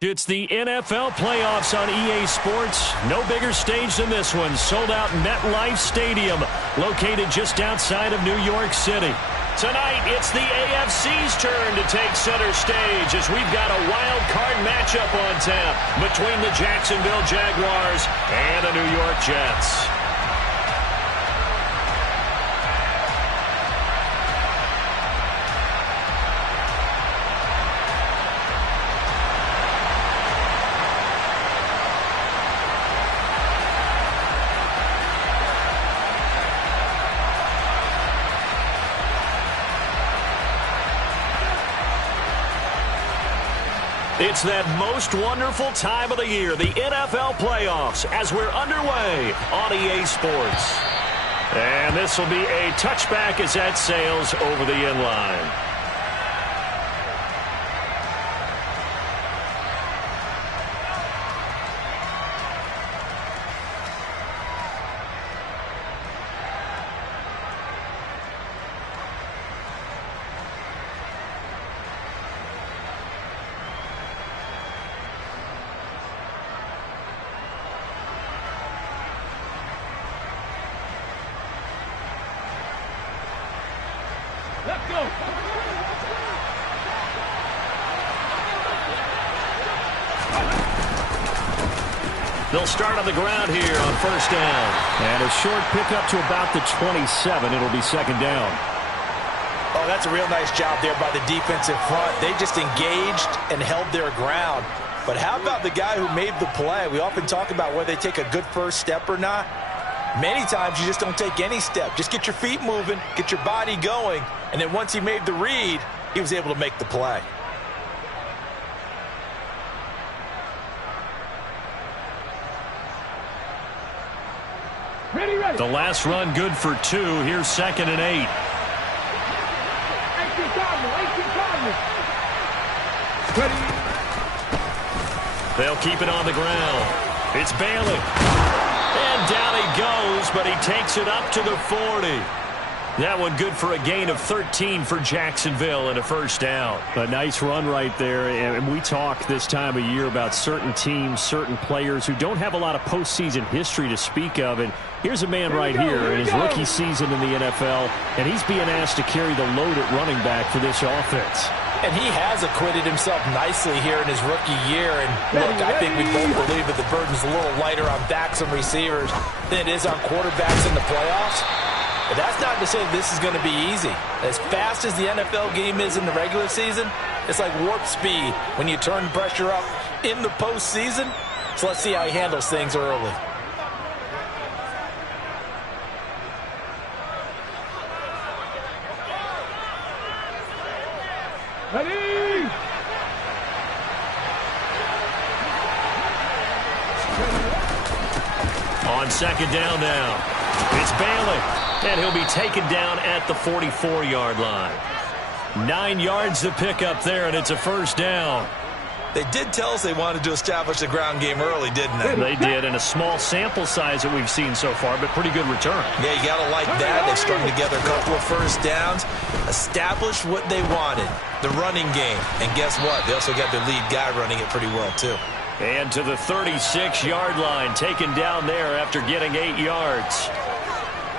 It's the NFL playoffs on EA Sports. No bigger stage than this one. Sold out MetLife Stadium, located just outside of New York City. Tonight, it's the AFC's turn to take center stage as we've got a wild card matchup on tap between the Jacksonville Jaguars and the New York Jets. It's that most wonderful time of the year, the NFL playoffs, as we're underway on EA Sports. And this will be a touchback as that sails over the end line. Let's go. They'll start on the ground here on first down. And a short pickup to about the 27. It'll be second down. Oh, that's a real nice job there by the defensive front. They just engaged and held their ground. But how about the guy who made the play? We often talk about whether they take a good first step or not. Many times you just don't take any step. Just get your feet moving, get your body going, and then once he made the read, he was able to make the play. Ready, ready. The last run good for 2. Here's 2nd and 8. 18 Cardinals, 18 Cardinals. Ready. They'll keep it on the ground. It's Bailey. And down he goes, but he takes it up to the 40. That one good for a gain of 13 for Jacksonville and a first down. A nice run right there. And we talk this time of year about certain teams, certain players who don't have a lot of postseason history to speak of. And here's a man right here in his rookie season in the NFL, and he's being asked to carry the load at running back for this offense. And he has acquitted himself nicely here in his rookie year. And look, I think we both believe that the burden's a little lighter on backs and receivers than it is on quarterbacks in the playoffs. But that's not to say this is going to be easy. As fast as the NFL game is in the regular season, it's like warp speed when you turn pressure up in the postseason. So let's see how he handles things early. Ready. On second down now, it's Bailey. And he'll be taken down at the 44-yard line. 9 yards to pick up there, and it's a first down. They did tell us they wanted to establish the ground game early, didn't they? They did, and a small sample size that we've seen so far, but pretty good return. Yeah, you got to like that. They strung together a couple of first downs, established what they wanted, the running game. And guess what? They also got their lead guy running it pretty well, too. And to the 36-yard line, taken down there after getting 8 yards.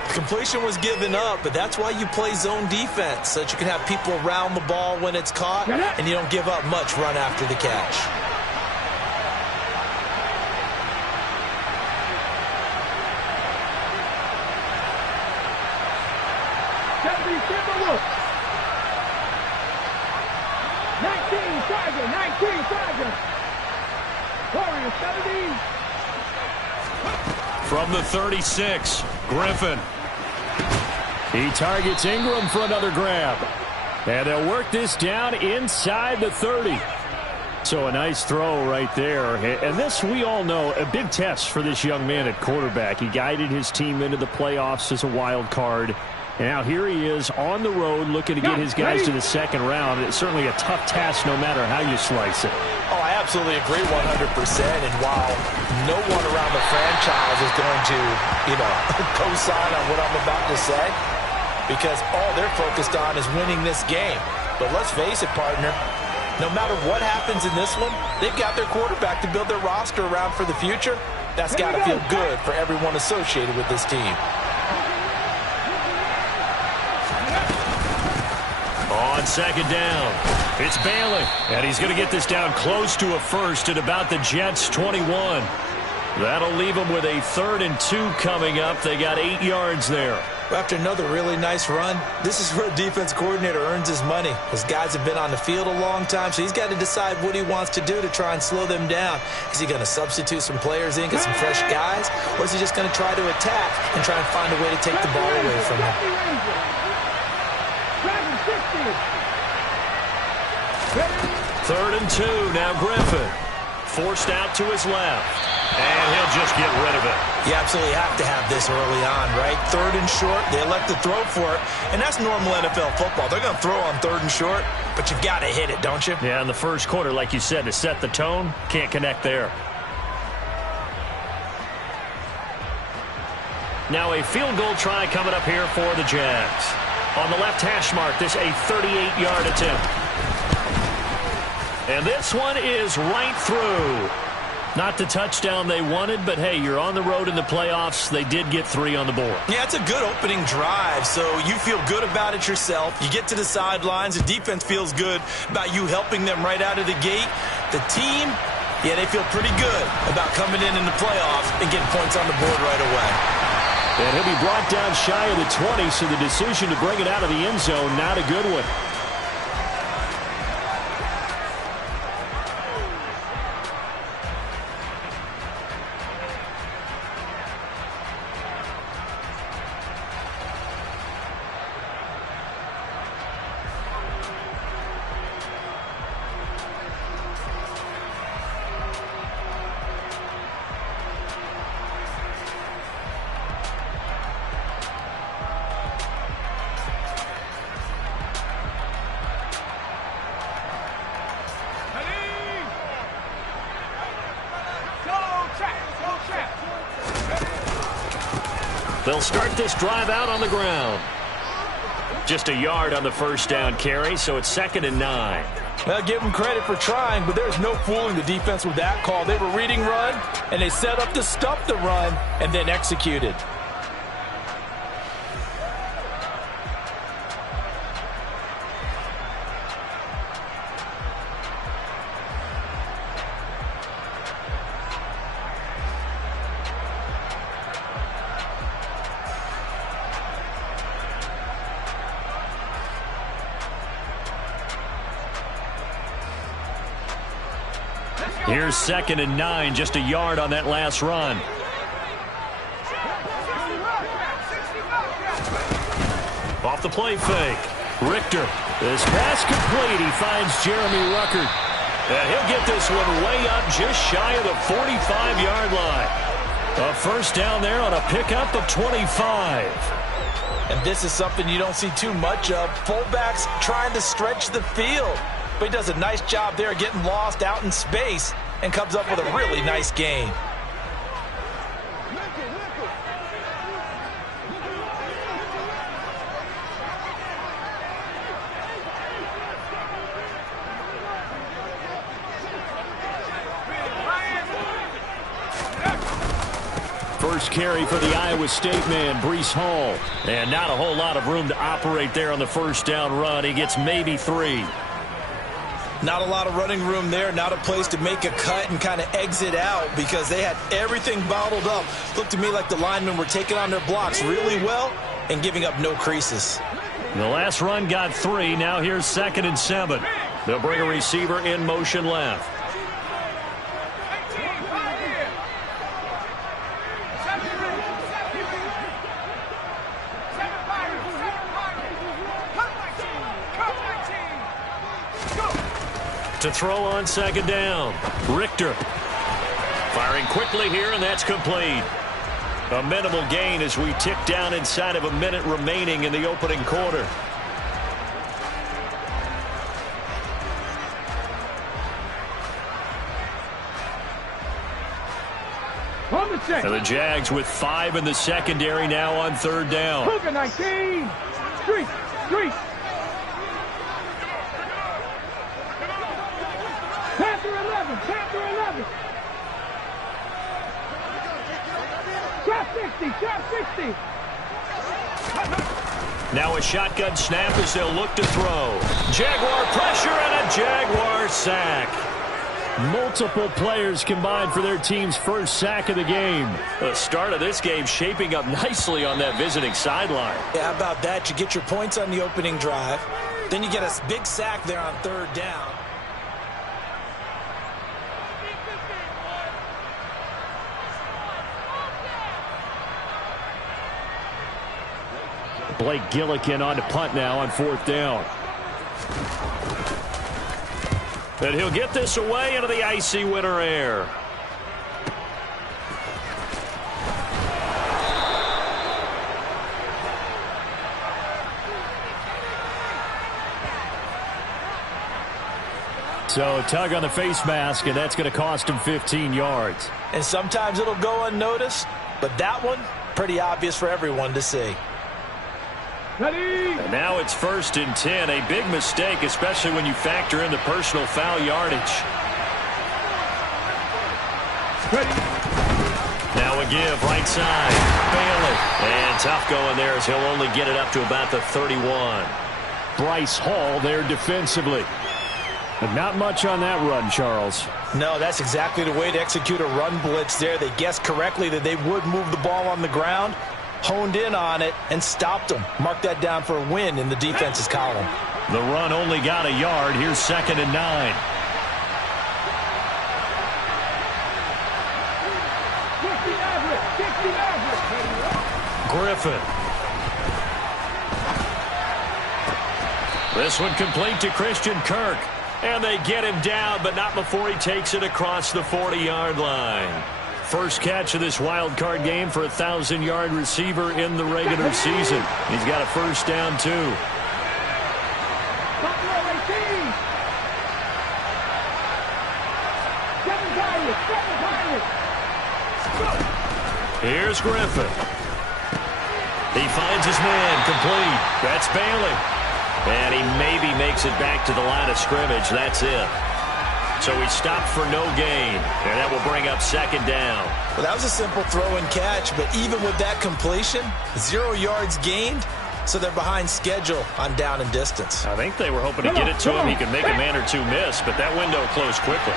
Completion was given up, but that's why you play zone defense, so that you can have people around the ball when it's caught, and you don't give up much run after the catch. From the 36, Griffin. He targets Ingram for another grab. And they'll work this down inside the 30. So a nice throw right there. And this, we all know, a big test for this young man at quarterback. He guided his team into the playoffs as a wild card. And now here he is on the road looking to get his guys to the second round. It's certainly a tough task no matter how you slice it. Oh, I absolutely agree 100%. And while no one around the franchise is going to, co-sign on what I'm about to say, because all they're focused on is winning this game. But let's face it, partner, no matter what happens in this one, they've got their quarterback to build their roster around for the future. That's got to feel good for everyone associated with this team. On second down, it's Bailey, and he's going to get this down close to a first at about the Jets' 21. That'll leave them with a 3rd and 2 coming up. They got 8 yards there. After another really nice run, this is where a defense coordinator earns his money. His guys have been on the field a long time, so he's got to decide what he wants to do to try and slow them down. Is he going to substitute some players in, get some fresh guys, or is he just going to try to attack and try and find a way to take the ball away from them? 3rd and 2, now Griffin. Forced out to his left. And he'll just get rid of it. You absolutely have to have this early on, right? 3rd and short, they elect to throw for it, and that's normal NFL football. They're going to throw on 3rd and short, but you've got to hit it, don't you? Yeah, in the first quarter, like you said, to set the tone, can't connect there. Now a field goal try coming up here for the Jags. On the left hash mark, this a 38-yard attempt. And this one is right through. Not the touchdown they wanted, but hey, you're on the road in the playoffs. They did get 3 on the board. Yeah, it's a good opening drive, so you feel good about it yourself. You get to the sidelines. The defense feels good about you helping them right out of the gate. The team, yeah, they feel pretty good about coming in the playoffs and getting points on the board right away. And he'll be brought down shy of the 20, so the decision to bring it out of the end zone, not a good one. They'll start this drive out on the ground. Just a yard on the first down carry, so it's 2nd and 9. Well, give them credit for trying, but there's no fooling the defense with that call. They were reading run, and they set up to stop the run and then executed. Here's 2nd and 9, just a yard on that last run. Off the play fake. Richter. This pass complete. He finds Jeremy Ruckert. And he'll get this one way up just shy of the 45-yard line. A first down there on a pickup of 25. And this is something you don't see too much of. Fullbacks trying to stretch the field. But he does a nice job there getting lost out in space and comes up with a really nice gain. First carry for the Iowa State man, Breece Hall. And not a whole lot of room to operate there on the first down run. He gets maybe 3. Not a lot of running room there, not a place to make a cut and kind of exit out because they had everything bottled up. Looked to me like the linemen were taking on their blocks really well and giving up no creases. The last run got 3. Now here's 2nd and 7. They'll bring a receiver in motion left. To throw on 2nd down. Richter firing quickly here, and that's complete. A minimal gain as we tick down inside of a minute remaining in the opening quarter. And the Jags with 5 in the secondary now on 3rd down. Cougar 19. Street. 60, shot 60. Now a shotgun snap as they'll look to throw. Jaguar pressure and a Jaguar sack. Multiple players combined for their team's first sack of the game. The start of this game shaping up nicely on that visiting sideline. Yeah, how about that? You get your points on the opening drive. Then you get a big sack there on third down. Blake Gillikin on to punt now on fourth down. And he'll get this away into the icy winter air. So tug on the face mask, and that's going to cost him 15 yards. And sometimes it'll go unnoticed, but that one, pretty obvious for everyone to see. Ready. And now it's 1st and 10. A big mistake, especially when you factor in the personal foul yardage. Ready. Now a give, right side. Bailey. And tough going there as he'll only get it up to about the 31. Bryce Hall there defensively. But not much on that run, Charles. No, that's exactly the way to execute a run blitz there. They guessed correctly that they would move the ball on the ground, honed in on it, and stopped them. Mark that down for a win in the defense's column. The run only got a yard. Here's 2nd and 9. 60 average. Griffin. This one complete to Christian Kirk. And they get him down, but not before he takes it across the 40-yard line. First catch of this wild card game for a 1,000-yard receiver in the regular season. He's got a first down, too. Here's Griffin. He finds his man complete. That's Bailey. And he maybe makes it back to the line of scrimmage. That's it. So he stopped for no gain. And that will bring up 2nd down. Well, that was a simple throw and catch, but even with that completion, 0 yards gained, so they're behind schedule on down and distance. I think they were hoping to get it to him. He could make a man or two miss, but that window closed quickly.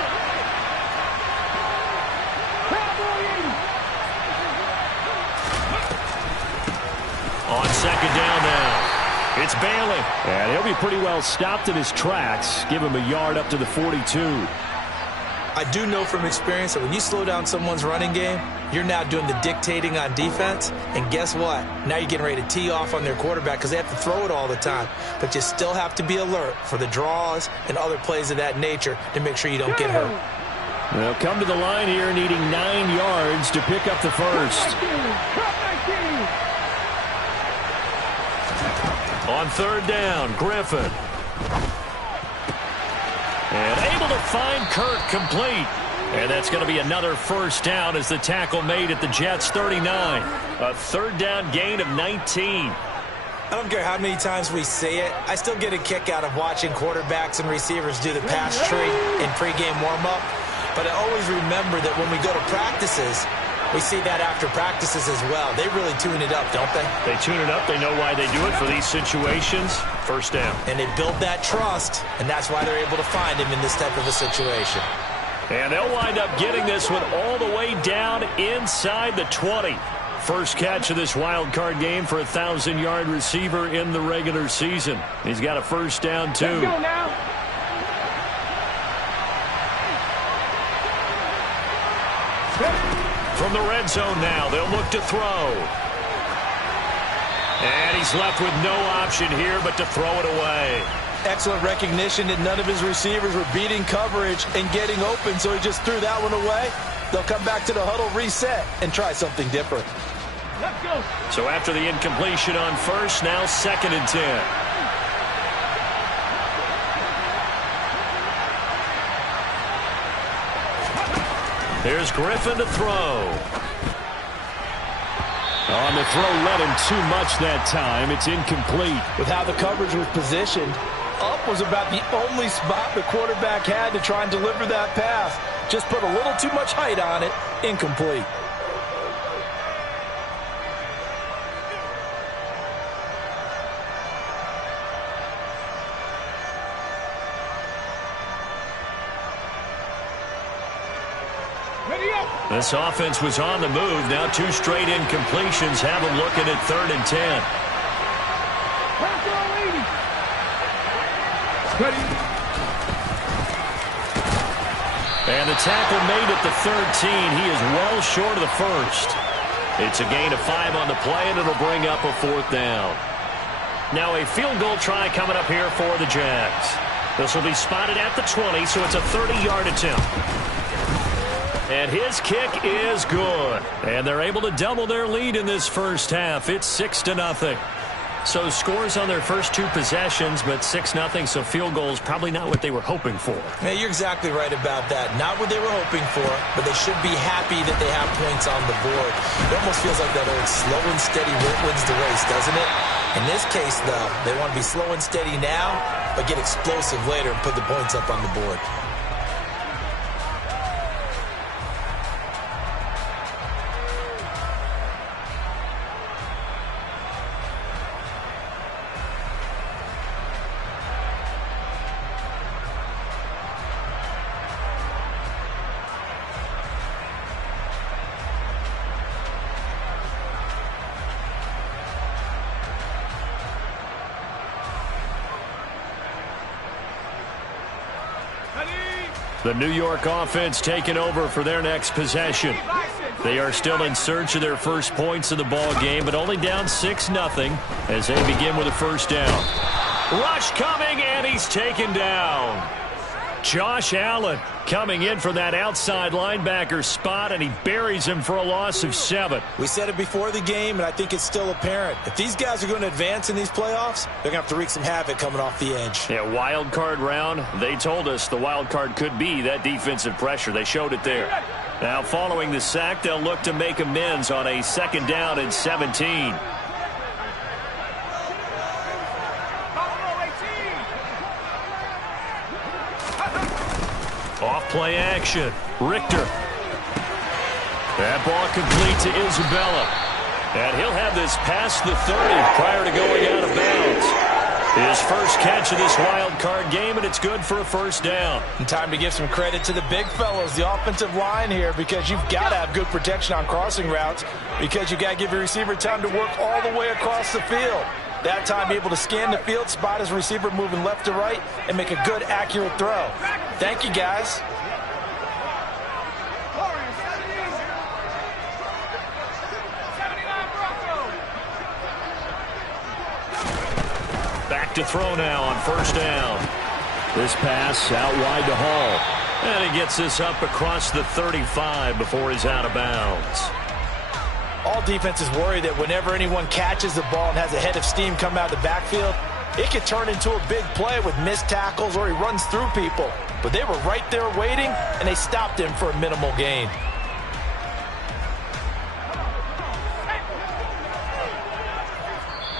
On 2nd down now. It's Bailey. And he'll be pretty well stopped in his tracks. Give him a yard up to the 42. I do know from experience that when you slow down someone's running game, you're now doing the dictating on defense. And guess what? Now you're getting ready to tee off on their quarterback because they have to throw it all the time. But you still have to be alert for the draws and other plays of that nature to make sure you don't get hurt. They'll come to the line here needing 9 yards to pick up the first. On 3rd down, Griffin. And able to find Kirk complete. And that's going to be another first down as the tackle made at the Jets' 39. A 3rd down gain of 19. I don't care how many times we say it, I still get a kick out of watching quarterbacks and receivers do the pass tree in pregame warm-up. But I always remember that when we go to practices, we see that after practices as well. They really tune it up, don't they? They tune it up. They know why they do it for these situations. First down. And they build that trust, and that's why they're able to find him in this type of a situation. And they'll wind up getting this one all the way down inside the 20. First catch of this wild card game for a 1,000-yard receiver in the regular season. He's got a first down, too. Let's go now. From the red zone now, they'll look to throw. And he's left with no option here but to throw it away. Excellent recognition that none of his receivers were beating coverage and getting open, so he just threw that one away. They'll come back to the huddle, reset, and try something different. Let's go. So after the incompletion on first, now 2nd and 10. Here's Griffin to throw. On the throw, led him too much that time. It's incomplete. With how the coverage was positioned, up was about the only spot the quarterback had to try and deliver that pass. Just put a little too much height on it. Incomplete. This offense was on the move. Now 2 straight incompletions have them looking at 3rd and 10. And the tackle made at the 13. He is well short of the first. It's a gain of 5 on the play, and it'll bring up a 4th down. Now a field goal try coming up here for the Jags. This will be spotted at the 20, so it's a 30-yard attempt. And his kick is good. And they're able to double their lead in this first half. It's 6-0. So scores on their first 2 possessions, but 6-0, so field goals probably not what they were hoping for. Yeah, you're exactly right about that. Not what they were hoping for, but they should be happy that they have points on the board. It almost feels like that old slow and steady wins the race, doesn't it? In this case, though, they want to be slow and steady now, but get explosive later and put the points up on the board. The New York offense taking over for their next possession. They are still in search of their first points of the ball game, but only down 6-0 as they begin with a first down. Rush coming, and he's taken down. Josh Allen coming in for that outside linebacker spot, and he buries him for a loss of 7. We said it before the game, and I think it's still apparent. If these guys are going to advance in these playoffs, they're going to have to wreak some havoc coming off the edge. Yeah, wild card round. They told us the wild card could be that defensive pressure. They showed it there. Now, following the sack, they'll look to make amends on a 2nd down and 17. Off-play action. Richter. That ball complete to Isabella. And he'll have this past the 30 prior to going out of bounds. His first catch of this wild card game, and it's good for a first down. And time to give some credit to the big fellows, the offensive line here, because you've got to have good protection on crossing routes, because you've got to give your receiver time to work all the way across the field. That time, be able to scan the field, spot his receiver moving left to right, and make a good, accurate throw. Thank you, guys. Back to throw now on first down. This pass out wide to Hall. And he gets this up across the 35 before he's out of bounds. All defenses worry that whenever anyone catches the ball and has a head of steam come out of the backfield, it could turn into a big play with missed tackles or he runs through people. But they were right there waiting, and they stopped him for a minimal gain.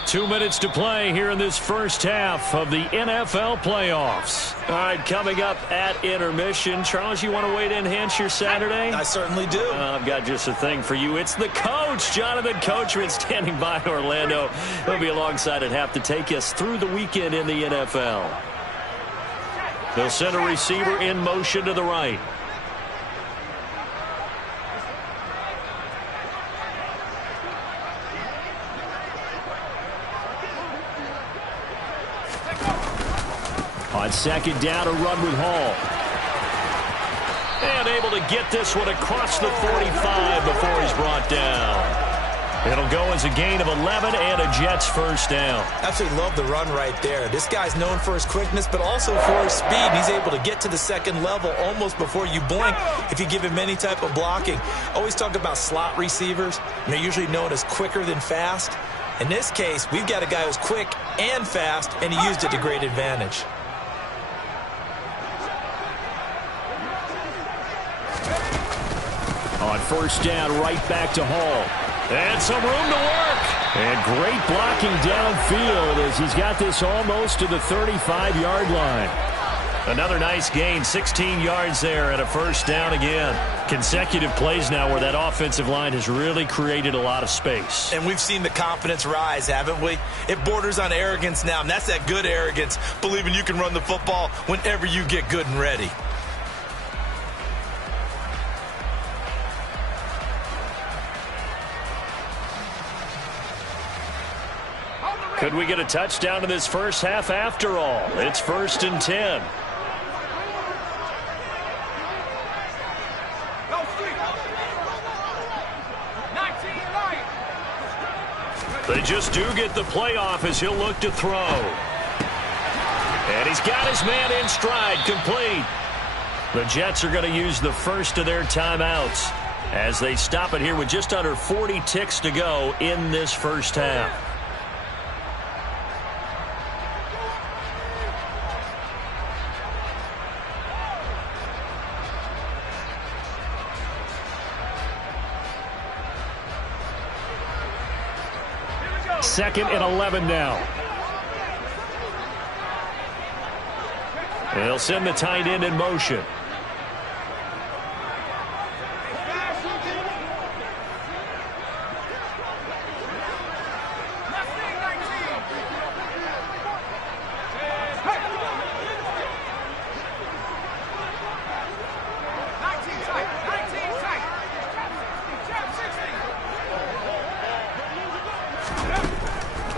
Two minutes to play here in this first half of the NFL playoffs. All right, coming up at intermission. Charles, you want to wait in, enhance your Saturday? I certainly do. I've got just a thing for you. It's the coach, Jonathan Coachman, standing by in Orlando. He'll be alongside at half to take us through the weekend in the NFL. They'll send a receiver in motion to the right. On second down, a run with Hall. And able to get this one across the 45 before he's brought down. It'll go as a gain of 11 and a Jets first down. Absolutely love the run right there. This guy's known for his quickness, but also for his speed. He's able to get to the second level almost before you blink if you give him any type of blocking. Always talk about slot receivers. They're usually known as quicker than fast. In this case, we've got a guy who's quick and fast, and he used it to great advantage. On first down, right back to Hall. And some room to work. And great blocking downfield as he's got this almost to the 35-yard line. Another nice gain, 16 yards there and a first down again. Consecutive plays now where that offensive line has really created a lot of space. And we've seen the confidence rise, haven't we? It borders on arrogance now, and that's that good arrogance, believing you can run the football whenever you get good and ready. Could we get a touchdown in this first half after all? It's 1st and 10. They just do get the playoff as he'll look to throw. And he's got his man in stride, complete. The Jets are going to use the first of their timeouts as they stop it here with just under 40 ticks to go in this first half. Second and 11 now. They'll send the tight end in motion.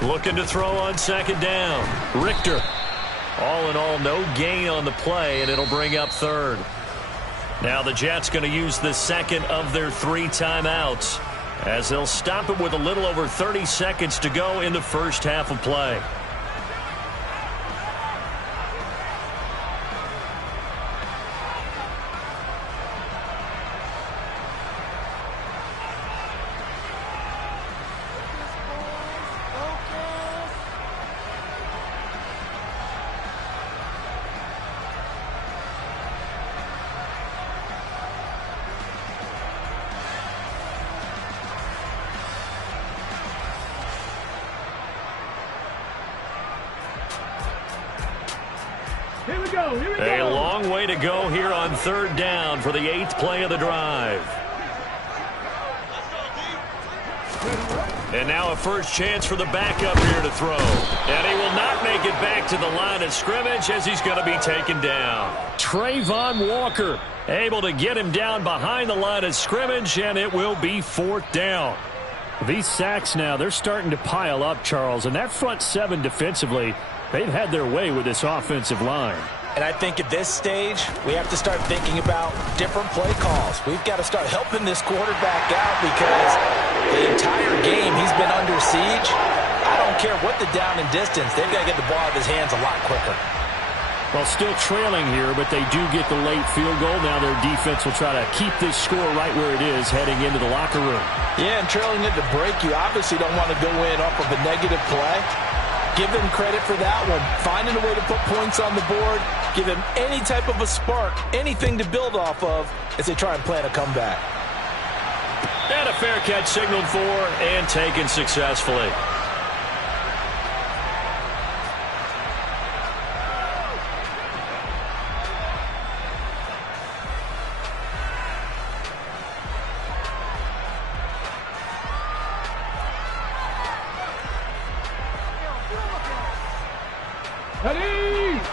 Looking to throw on second down. Richter. All in all, no gain on the play, and it'll bring up third. Now the Jets going to use the second of their 3 timeouts as they'll stop it with a little over 30 seconds to go in the first half of play. A long way to go here on third down for the 8th play of the drive. And now a first chance for the backup here to throw. And he will not make it back to the line of scrimmage as he's going to be taken down. Trayvon Walker able to get him down behind the line of scrimmage, and it will be 4th down. These sacks now, they're starting to pile up, Charles. And that front 7 defensively, they've had their way with this offensive line. And I think at this stage, we have to start thinking about different play calls. We've got to start helping this quarterback out because the entire game he's been under siege. I don't care what the down and distance. They've got to get the ball out of his hands a lot quicker. Well, still trailing here, but they do get the late field goal. Now their defense will try to keep this score right where it is heading into the locker room. Yeah, and trailing at the break, you obviously don't want to go in off of a negative play. Give them credit for that one. Finding a way to put points on the board. Give them any type of a spark, anything to build off of as they try and plan a comeback. And a fair catch signaled for and taken successfully.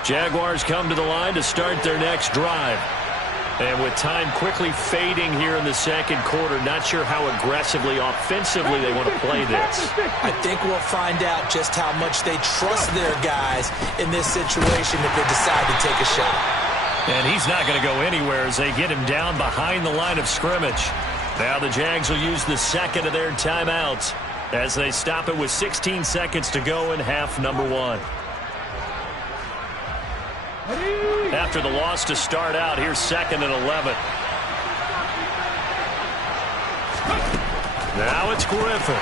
Jaguars come to the line to start their next drive. And with time quickly fading here in the second quarter, not sure how aggressively, offensively they want to play this. I think we'll find out just how much they trust their guys in this situation if they decide to take a shot. And he's not going to go anywhere as they get him down behind the line of scrimmage. Now the Jags will use the second of their timeouts as they stop it with 16 seconds to go in half number 1. After the loss to start out, here's 2nd and 11. Now it's Griffin.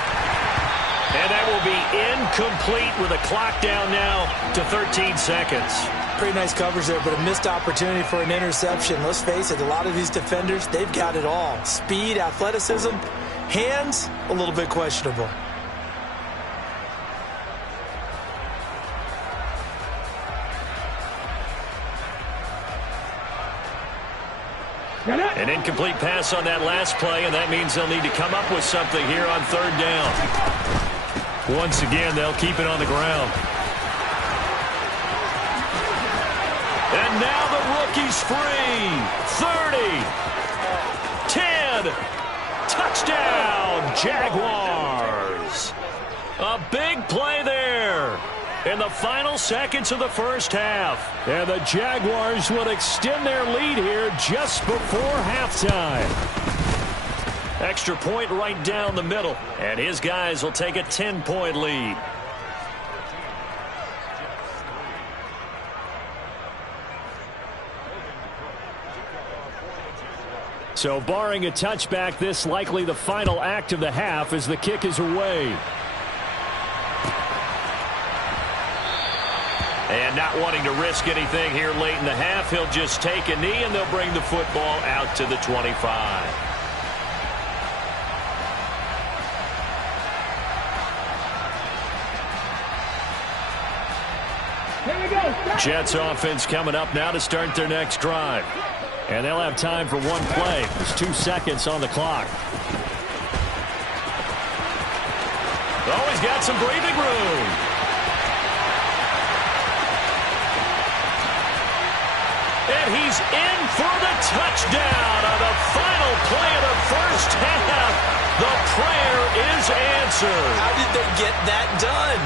And that will be incomplete with a clock down now to 13 seconds. Pretty nice coverage there, but a missed opportunity for an interception. Let's face it, a lot of these defenders, they've got it all. Speed, athleticism, hands, a little bit questionable. An incomplete pass on that last play, and that means they'll need to come up with something here on third down. Once again, they'll keep it on the ground. And now the rookie's free. 30. 10. Touchdown, Jaguars. A big play there in the final seconds of the first half. And the Jaguars will extend their lead here just before halftime. Extra point right down the middle. And his guys will take a 10-point lead. So barring a touchback, this likely the final act of the half as the kick is away. And not wanting to risk anything here late in the half, he'll just take a knee and they'll bring the football out to the 25. Here we go. Jets offense coming up now to start their next drive. And they'll have time for one play. There's 2 seconds on the clock. Oh, he's got some breathing room. And he's in for the touchdown on the final play of the first half. The prayer is answered. How did they get that done?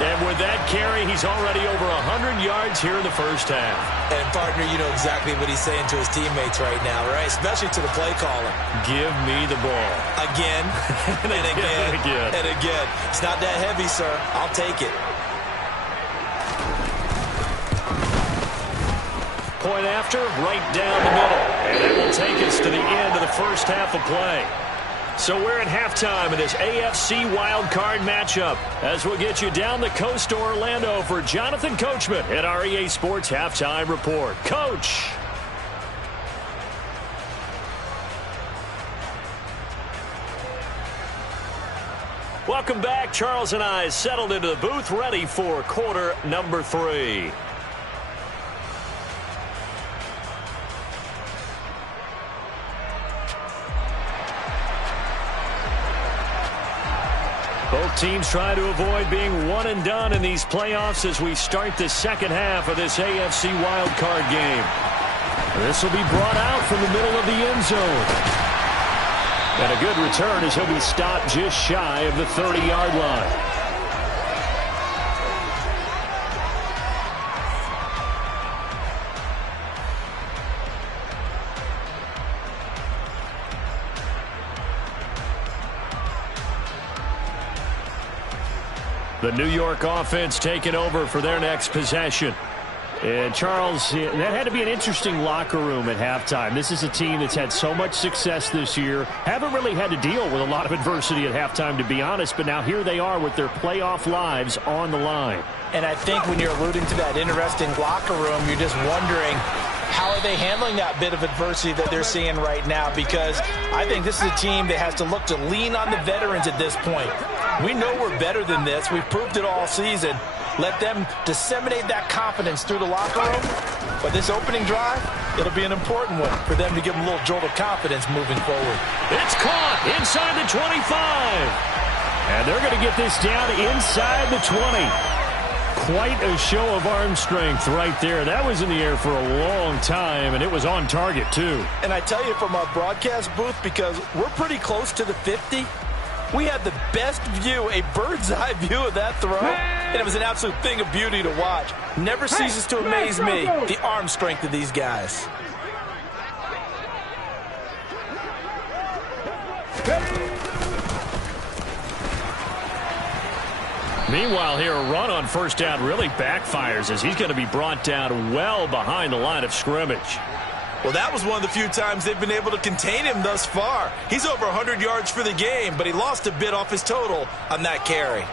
And with that carry, he's already over 100 yards here in the first half. And, partner, you know exactly what he's saying to his teammates right now, right? Especially to the play caller. Give me the ball. Again, and again, and again. It's not that heavy, sir. I'll take it. Point after, right down the middle. And that will take us to the end of the first half of play. So we're at halftime in this AFC wildcard matchup as we'll get you down the coast to Orlando for Jonathan Coachman at our EA Sports Halftime Report. Coach. Welcome back. Charles and I settled into the booth ready for quarter number 3. Both teams try to avoid being one and done in these playoffs as we start the second half of this AFC wildcard game. This will be brought out from the middle of the end zone. And a good return as he'll be stopped just shy of the 30-yard line. The New York offense taking over for their next possession. And Charles, that had to be an interesting locker room at halftime. This is a team that's had so much success this year. Haven't really had to deal with a lot of adversity at halftime, to be honest. But now here they are with their playoff lives on the line. And I think when you're alluding to that interesting locker room, you're just wondering, how are they handling that bit of adversity that they're seeing right now? Because I think this is a team that has to look to lean on the veterans at this point. We know we're better than this. We've proved it all season. Let them disseminate that confidence through the locker room. But this opening drive, it'll be an important one for them to give them a little jolt of confidence moving forward. It's caught inside the 25. And they're going to get this down inside the 20. Quite a show of arm strength right there. That was in the air for a long time, and it was on target, too. And I tell you, from our broadcast booth, because we're pretty close to the 50, we had the best view, a bird's-eye view of that throw, and it was an absolute thing of beauty to watch. Never ceases to amaze me, the arm strength of these guys. Meanwhile, here, a run on first down really backfires as he's going to be brought down well behind the line of scrimmage. Well, that was one of the few times they've been able to contain him thus far. He's over 100 yards for the game, but he lost a bit off his total on that carry.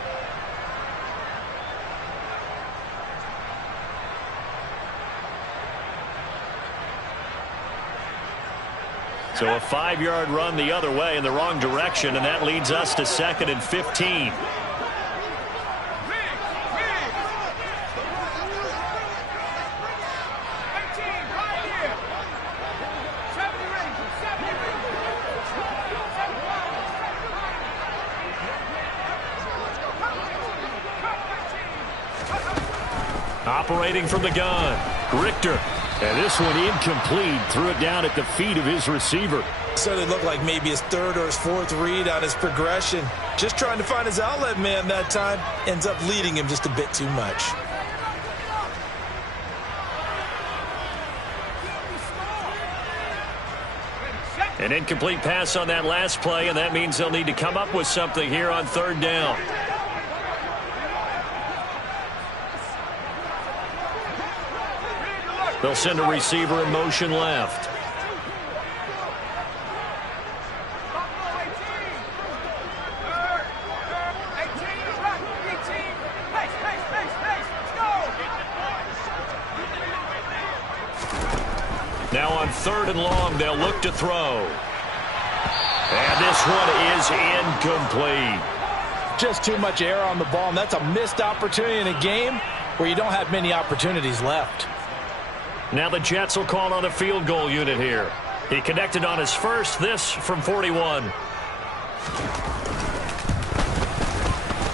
So a 5-yard run the other way in the wrong direction, and that leads us to 2nd and 15. Operating from the gun, Richter. And this one incomplete. Threw it down at the feet of his receiver. Certainly looked like maybe his third or his fourth read on his progression. Just trying to find his outlet man that time. Ends up leading him just a bit too much. An incomplete pass on that last play, and that means they'll need to come up with something here on third down. They'll send a receiver in motion left. Now on third and long, they'll look to throw. And this one is incomplete. Just too much air on the ball, and that's a missed opportunity in a game where you don't have many opportunities left. Now the Jets will call on a field goal unit here. He connected on his first, this from 41.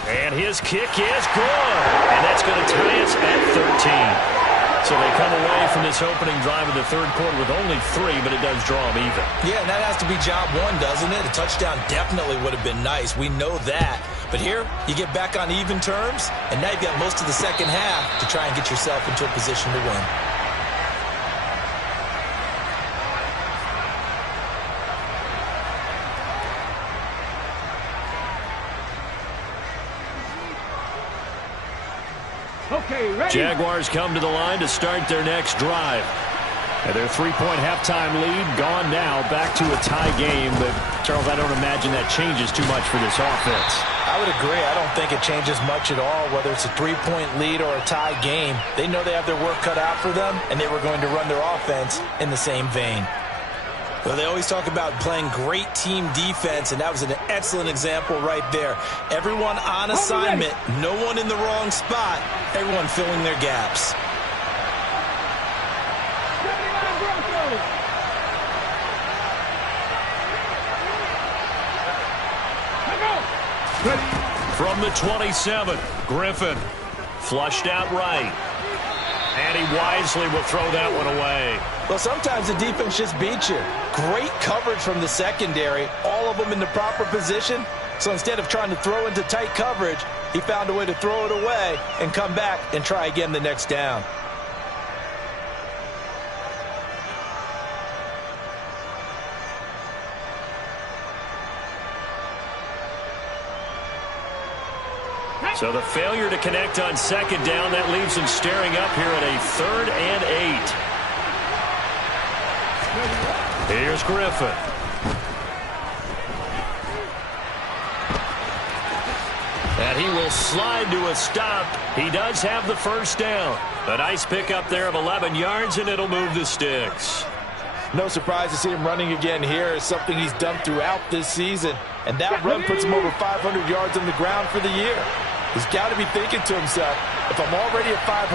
And his kick is good. And that's going to tie us at 13. So they come away from this opening drive in the third quarter with only 3, but it does draw them even. Yeah, and that has to be job one, doesn't it? A touchdown definitely would have been nice. We know that. But here, you get back on even terms, and now you've got most of the second half to try and get yourself into a position to win. Okay, ready. Jaguars come to the line to start their next drive. And their 3-point halftime lead gone now, back to a tie game. But, Charles, I don't imagine that changes too much for this offense. I would agree. I don't think it changes much at all, whether it's a 3-point lead or a tie game. They know they have their work cut out for them, and they were going to run their offense in the same vein. Well, they always talk about playing great team defense, and that was an excellent example right there. Everyone on assignment, no one in the wrong spot, everyone filling their gaps. From the 27, Griffin flushed out right. And he wisely will throw that one away. Well, sometimes the defense just beats you. Great coverage from the secondary, all of them in the proper position. So instead of trying to throw into tight coverage, he found a way to throw it away and come back and try again the next down. So the failure to connect on second down, that leaves him staring up here at a 3rd and 8. Here's Griffin. And he will slide to a stop. He does have the first down. A nice pickup there of 11 yards, and it'll move the sticks. No surprise to see him running again here. It's something he's done throughout this season. And that run puts him over 500 yards on the ground for the year. He's got to be thinking to himself, if I'm already at 500,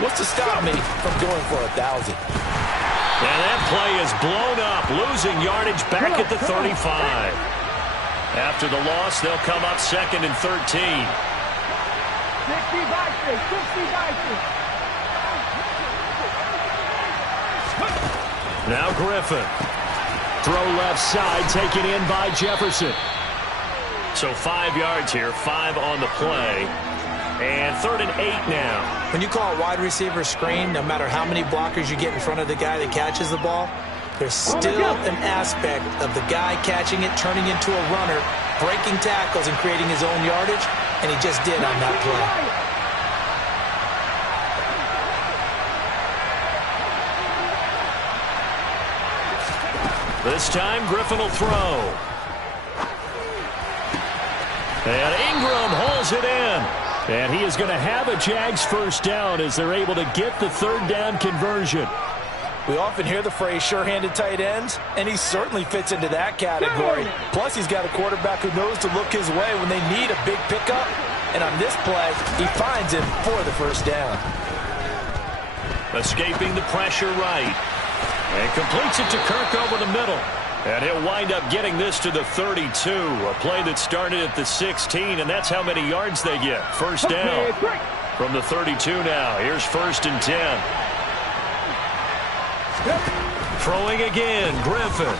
what's to stop me from going for 1,000? And that play is blown up, losing yardage back at the 35. After the loss, they'll come up 2nd and 13. 60 by 60. Now Griffin. Throw left side, taken in by Jefferson. So 5 yards here, 5 on the play. And 3rd and 8 now. When you call a wide receiver screen, no matter how many blockers you get in front of the guy that catches the ball, there's still an aspect of the guy catching it, turning into a runner, breaking tackles and creating his own yardage, and he just did on that play. This time, Griffin will throw. And Ingram hauls it in. And he is going to have a Jags first down as they're able to get the 3rd down conversion. We often hear the phrase sure-handed tight ends, and he certainly fits into that category. Plus, he's got a quarterback who knows to look his way when they need a big pickup. And on this play, he finds him for the first down. Escaping the pressure right. And completes it to Kirk over the middle. And he'll wind up getting this to the 32. A play that started at the 16, and that's how many yards they get. First down from the 32 now. Here's 1st and 10. Throwing again, Griffin.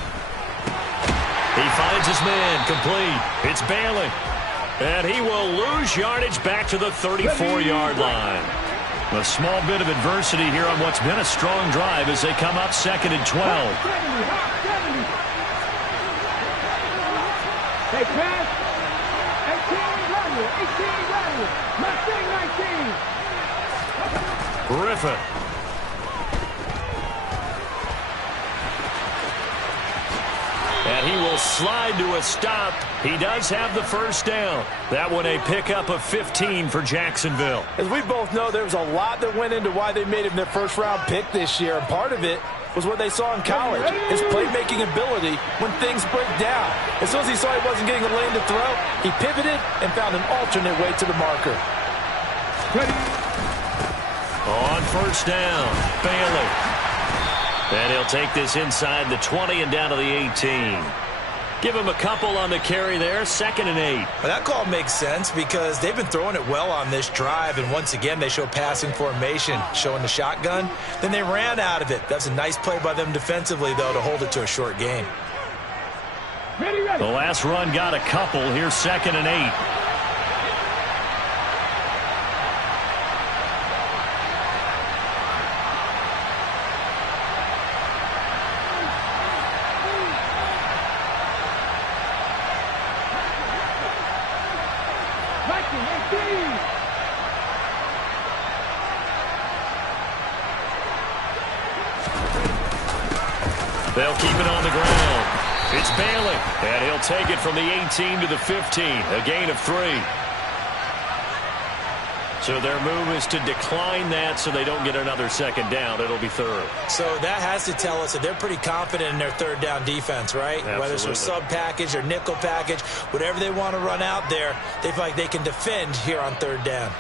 He finds his man, complete. It's Bailey. And he will lose yardage back to the 34-yard line. A small bit of adversity here on what's been a strong drive as they come up 2nd and 12. Hey, pass. 18 run. Griffin. And he will slide to a stop. He does have the first down. That one a pickup of 15 for Jacksonville. As we both know, there was a lot that went into why they made him their first-round pick this year, and part of it was what they saw in college, his playmaking ability when things break down. As soon as he saw he wasn't getting a lane to throw, he pivoted and found an alternate way to the marker. On first down, Bailey. And he'll take this inside the 20 and down to the 18. Give him a couple on the carry there, 2nd and 8. Well, that call makes sense because they've been throwing it well on this drive, and once again they show passing formation, showing the shotgun. Then they ran out of it. That's a nice play by them defensively, though, to hold it to a short gain. The last run got a couple. Here's 2nd and 8. They'll keep it on the ground. It's Bailey, and he'll take it from the 18 to the 15, a gain of 3. So their move is to decline that so they don't get another 2nd down. It'll be 3rd. So that has to tell us that they're pretty confident in their 3rd down defense, right? Absolutely. Whether it's a sub package or nickel package, whatever they want to run out there, they feel like they can defend here on 3rd down.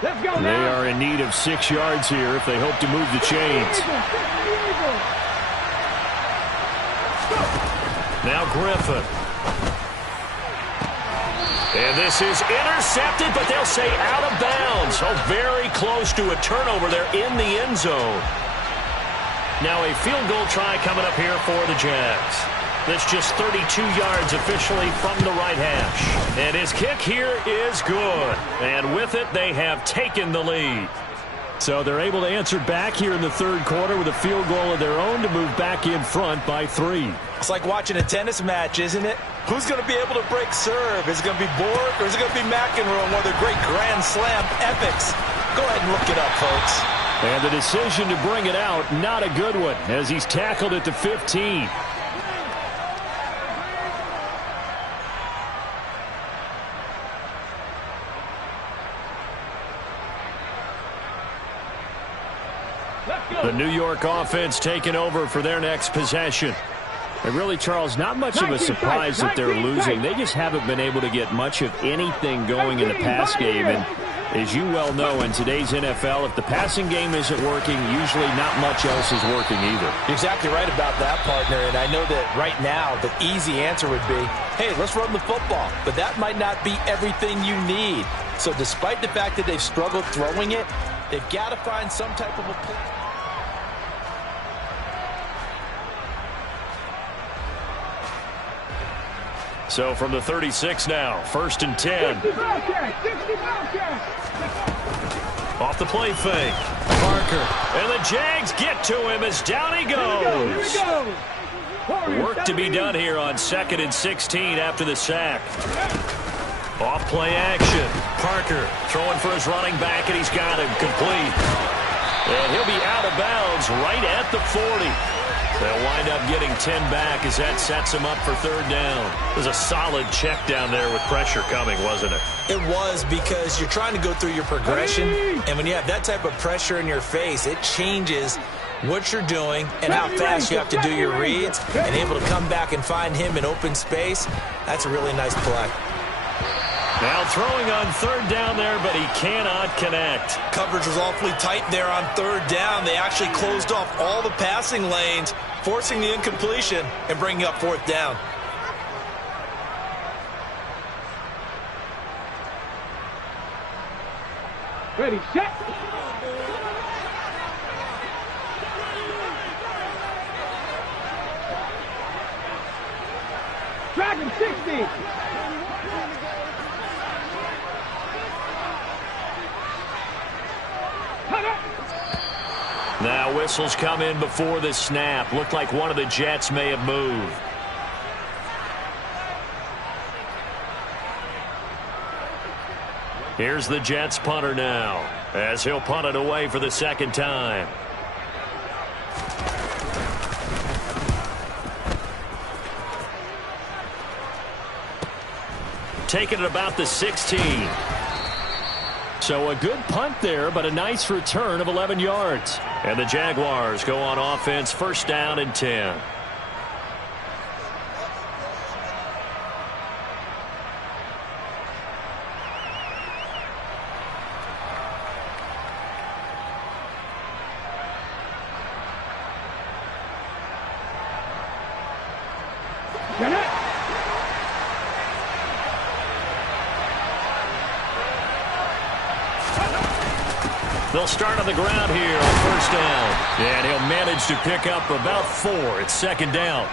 Let's go now. They are in need of 6 yards here if they hope to move the chains. Now Griffin. And this is intercepted, but they'll say out of bounds. Oh, very close to a turnover there in the end zone. Now a field goal try coming up here for the Jags. That's just 32 yards officially from the right hash. And his kick here is good. And with it, they have taken the lead. So they're able to answer back here in the 3rd quarter with a field goal of their own to move back in front by 3. It's like watching a tennis match, isn't it? Who's going to be able to break serve? Is it going to be Borg or is it going to be McEnroe in one of their great Grand Slam epics? Go ahead and look it up, folks. And the decision to bring it out, not a good one, as he's tackled at the 15. The New York offense taking over for their next possession. And really, Charles, not much of a surprise that they're losing. They just haven't been able to get much of anything going in the pass game. And as you well know, in today's NFL, if the passing game isn't working, usually not much else is working either. You're exactly right about that, partner. And I know that right now the easy answer would be, hey, let's run the football. But that might not be everything you need. So despite the fact that they've struggled throwing it, they've got to find some type of a play. So from the 36 now, 1st and 10. Off the play fake. Parker. And the Jags get to him as down he goes. Work to be done here on 2nd and 16 after the sack. Off play action. Parker throwing for his running back, and he's got him complete. And he'll be out of bounds right at the 40. They'll wind up getting 10 back as that sets them up for 3rd down. It was a solid check down there with pressure coming, wasn't it? It was, because you're trying to go through your progression, and when you have that type of pressure in your face, it changes what you're doing and how fast you have to do your reads, and able to come back and find him in open space. That's a really nice play. Now throwing on 3rd down there, but he cannot connect. Coverage was awfully tight there on 3rd down. They actually closed off all the passing lanes, forcing the incompletion and bringing up 4th down. Ready, set. Dragon 60. Now whistles come in before the snap. Looked like one of the Jets may have moved. Here's the Jets punter now, as he'll punt it away for the second time. Taking it about the 16. So a good punt there, but a nice return of 11 yards. And the Jaguars go on offense, first down and 10. They'll start on the ground here on first down. And he'll manage to pick up about 4. It's second down.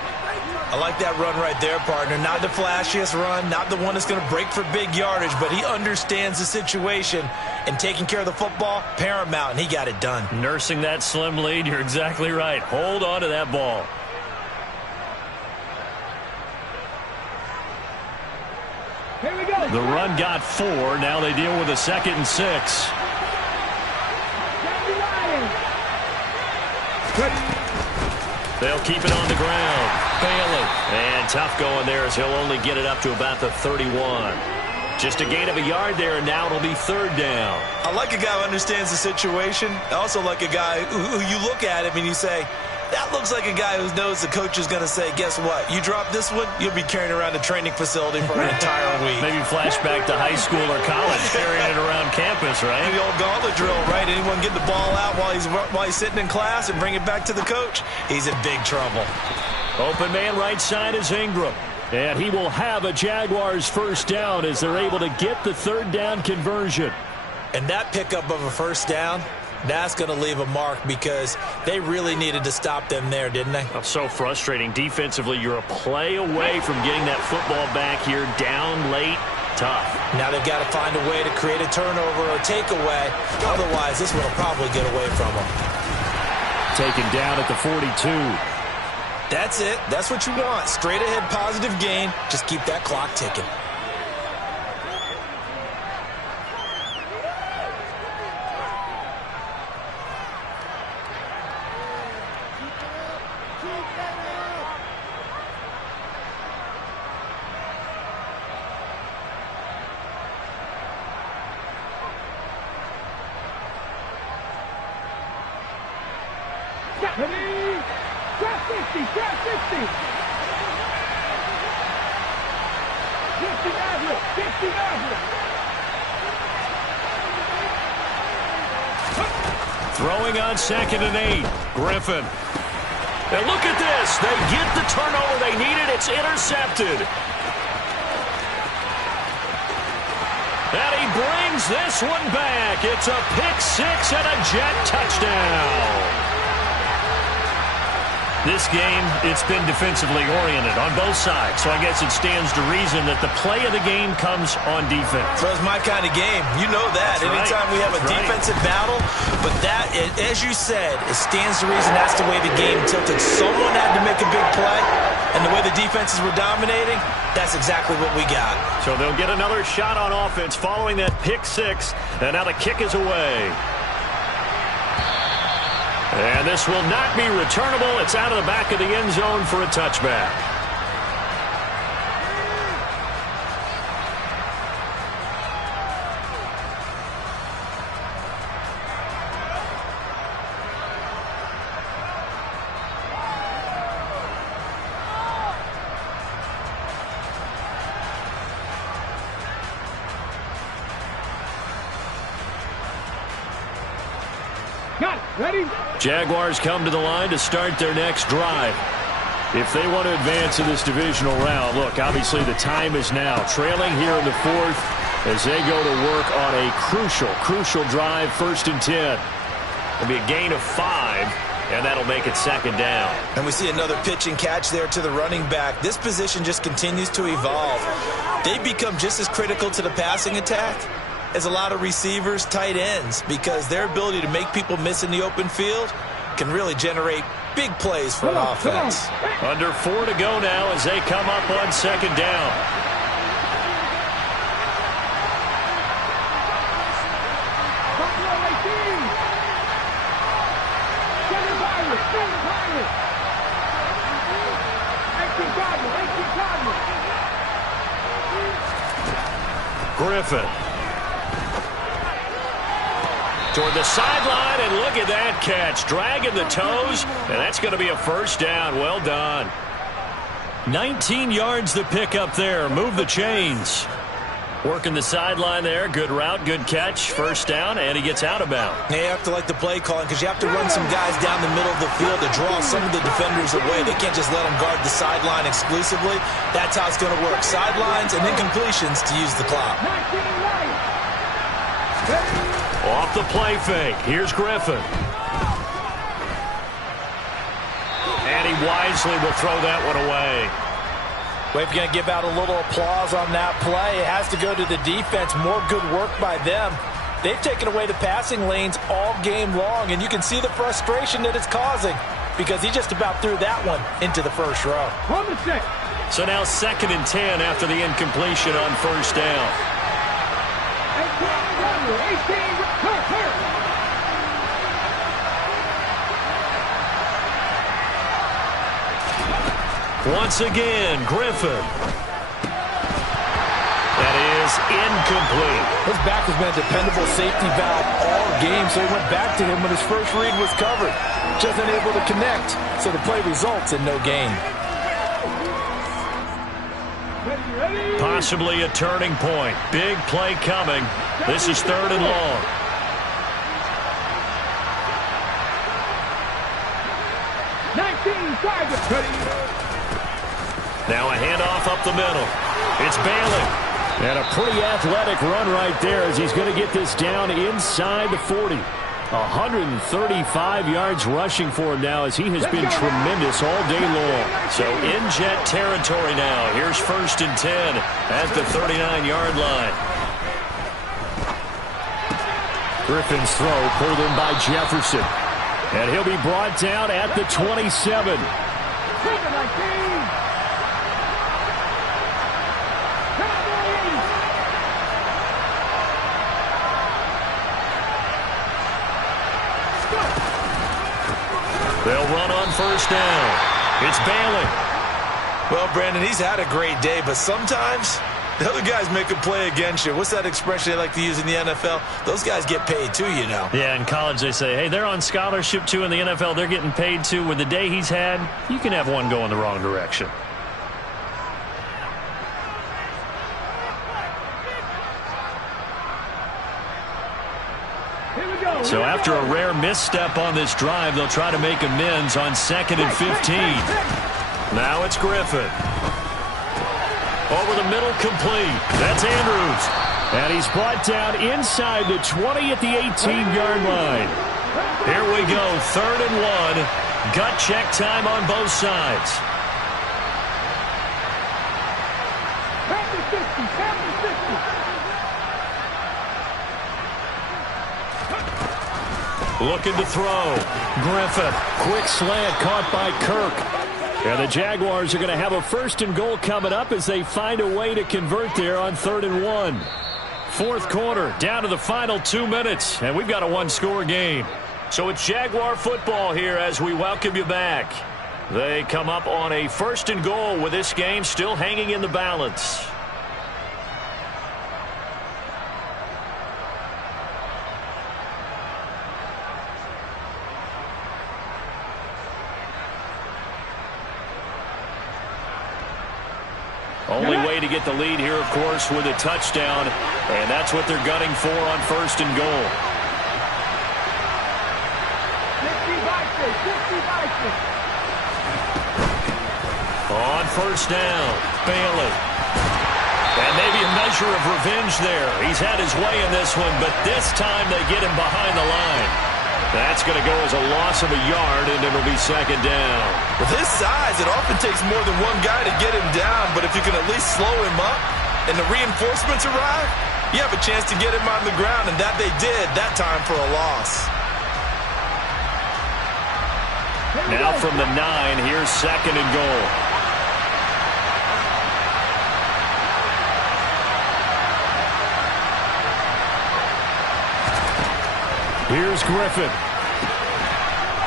I like that run right there, partner. Not the flashiest run, not the one that's going to break for big yardage, but he understands the situation, and taking care of the football, paramount, and he got it done. Nursing that slim lead, you're exactly right. Hold on to that ball. Here we go. The run got 4. Now they deal with a 2nd and 6. They'll keep it on the ground. Bailey. And tough going there as he'll only get it up to about the 31. Just a gain of a yard there, and now it'll be third down. I like a guy who understands the situation. I also like a guy who you look at him and you say, that looks like a guy who knows the coach is going to say, guess what? You drop this one, you'll be carrying around the training facility for an entire week. Maybe flashback to high school or college, carrying it around campus, right? The old gauntlet drill, right? Anyone get the ball out while he's sitting in class and bring it back to the coach? He's in big trouble. Open man right side is Ingram. And he will have a Jaguars first down as they're able to get the third down conversion. And that pickup of a first down, that's going to leave a mark because they really needed to stop them there, didn't they? Oh, so frustrating. Defensively, you're a play away from getting that football back here, down late. Tough. Now they've got to find a way to create a turnover or takeaway. Otherwise, this one will probably get away from them. Taken down at the 42. That's it. That's what you want. Straight ahead positive gain. Just keep that clock ticking. Throwing on 2nd and 8. Griffin. And look at this. They get the turnover they needed. It's intercepted. And he brings this one back. It's a pick 6 and a Jet touchdown. This game, it's been defensively oriented on both sides, so I guess it stands to reason that the play of the game comes on defense. So it's my kind of game. You know that. That's anytime right. we have a defensive battle, but that, as you said, it stands to reason that's the way the game tilted. Someone had to make a big play, and the way the defenses were dominating, that's exactly what we got. So they'll get another shot on offense following that pick 6, and now the kick is away. And this will not be returnable. It's out of the back of the end zone for a touchback. Ready? Jaguars come to the line to start their next drive. If they want to advance in this divisional round, look, obviously the time is now. Trailing here in the 4th as they go to work on a crucial drive, 1st and 10. It'll be a gain of 5. And that'll make it second down. And we see another pitch and catch there to the running back. This position just continues to evolve. They become just as critical to the passing attack as a lot of receivers, tight ends, because their ability to make people miss in the open field can really generate big plays for an offense. Under 4 to go now as they come up on second down. Griffin. Toward the sideline, and look at that catch. Dragging the toes, and that's going to be a first down. Well done. 19 yards the pick up there. Move the chains. Working the sideline there. Good route, good catch. First down, and he gets out of bounds. You have to like the play calling because you have to run some guys down the middle of the field to draw some of the defenders away. They can't just let them guard the sideline exclusively. That's how it's going to work. Sidelines and then completions to use the clock. Off the play fake. Here's Griffin. And he wisely will throw that one away. Well, if you're going to give out a little applause on that play, it has to go to the defense. More good work by them. They've taken away the passing lanes all game long, and you can see the frustration that it's causing because he just about threw that one into the first row. So now 2nd and 10 after the incompletion on first down. Once again, Griffin. That is incomplete. His back has been a dependable safety valve all game, so he went back to him when his first read was covered. Just unable to connect, so the play results in no gain. Possibly a turning point. Big play coming. This is 3rd and long. Now a handoff up the middle. It's Bailey. And a pretty athletic run right there as he's going to get this down inside the 40. 135 yards rushing for him now as he has been tremendous all day long. So in jet territory now. Here's 1st and 10 at the 39-yard line. Griffin's throw pulled in by Jefferson. And he'll be brought down at the 27. They'll run on first down. It's Bailey. Well, Brandon, he's had a great day, but sometimes the other guys make a play against you. What's that expression they like to use in the NFL? Those guys get paid too, you know. Yeah, in college they say, hey, they're on scholarship too. In the NFL, they're getting paid too. With the day he's had, you can have one going the wrong direction. So after a rare misstep on this drive, they'll try to make amends on 2nd and 15. Now it's Griffin. Over the middle, complete. That's Andrews. And he's brought down inside the 20 at the 18-yard line. Here we go, 3rd and 1. Gut check time on both sides. Looking to throw. Griffin. Quick slant caught by Kirk. And the Jaguars are going to have a 1st and goal coming up as they find a way to convert there on 3rd and 1. 4th quarter, down to the final 2 minutes, and we've got a one-score game. So it's Jaguar football here as we welcome you back. They come up on a 1st and goal with this game still hanging in the balance. Only way to get the lead here, of course, with a touchdown, and that's what they're gunning for on 1st and goal. On 1st down, Bailey. And maybe a measure of revenge there. He's had his way in this one, but this time they get him behind the line. That's going to go as a loss of a yard, and it'll be second down. With his size, it often takes more than one guy to get him down, but if you can at least slow him up and the reinforcements arrive, you have a chance to get him on the ground, and that they did that time for a loss. Now from the 9, here's second and goal. Here's Griffin.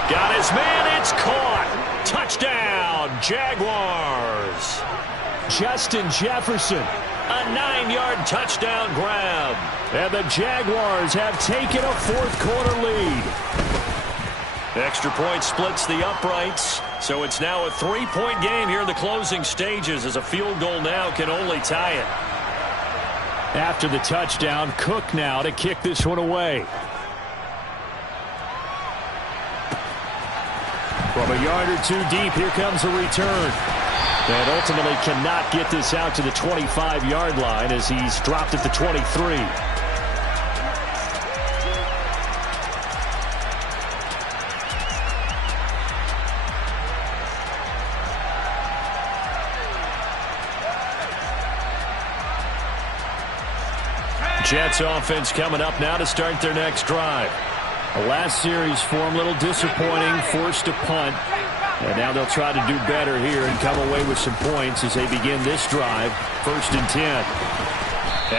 Got his man, it's caught. Touchdown, Jaguars. Justin Jefferson, a 9-yard touchdown grab. And the Jaguars have taken a fourth-quarter lead. Extra point splits the uprights, so it's now a 3-point game here in the closing stages, as a field goal now can only tie it. After the touchdown, Cook now to kick this one away. From a yard or two deep, here comes a return. And ultimately cannot get this out to the 25-yard line as he's dropped at the 23. Jets offense coming up now to start their next drive. The last series for them, a little disappointing, forced to punt. And now they'll try to do better here and come away with some points as they begin this drive, 1st and 10.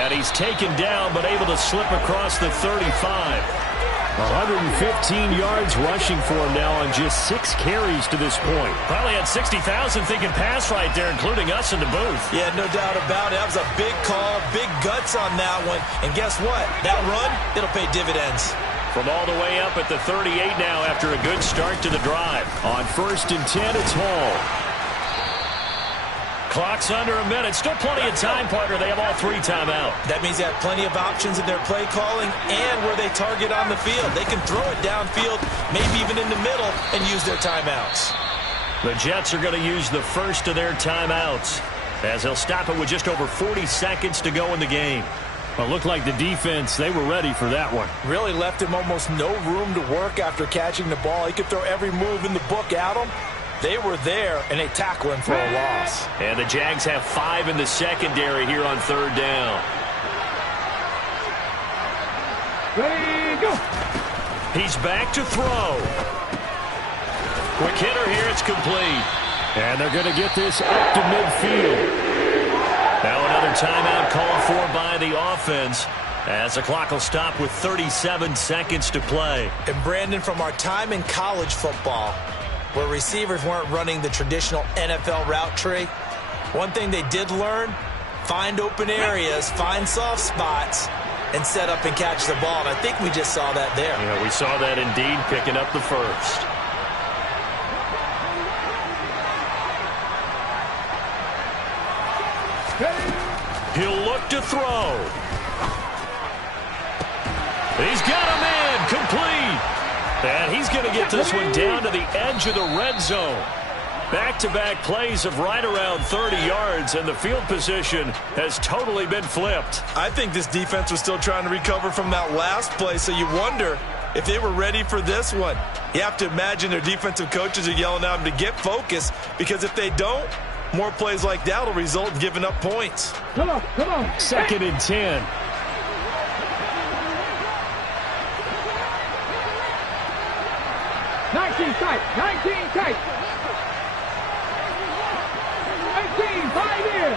And he's taken down but able to slip across the 35. 115 yards rushing for him now on just 6 carries to this point. Probably had 60,000 thinking pass right there, including us in the booth. Yeah, no doubt about it. That was a big call, big guts on that one. And guess what? That run, it'll pay dividends. From all the way up at the 38 now after a good start to the drive. On 1st and 10, it's Hall. Clock's under a minute. Still plenty of time, partner. They have all 3 timeout. That means they have plenty of options in their play calling and where they target on the field. They can throw it downfield, maybe even in the middle, and use their timeouts. The Jets are going to use the first of their timeouts as they'll stop it with just over 40 seconds to go in the game. Well, it looked like the defense, they were ready for that one. Really left him almost no room to work after catching the ball. He could throw every move in the book at him. They were there, and they tackle him for a loss. And the Jags have 5 in the secondary here on 3rd down. Ready, go. He's back to throw. Quick hitter here, it's complete. And they're going to get this up to midfield. Now another timeout called for by the offense as the clock will stop with 37 seconds to play. And Brandon, from our time in college football, where receivers weren't running the traditional NFL route tree, one thing they did learn, find open areas, find soft spots, and set up and catch the ball. And I think we just saw that there. Yeah, we saw that indeed, picking up the first. He'll look to throw. He's got a man, complete. And he's going to get this one down to the edge of the red zone. Back-to-back plays of right around 30 yards, and the field position has totally been flipped. I think this defense was still trying to recover from that last play, so you wonder if they were ready for this one. You have to imagine their defensive coaches are yelling at them to get focused, because if they don't, more plays like that will result in giving up points. Come on, come on. 2nd and 10. 19 tight, 19 tight. 18, 5 in.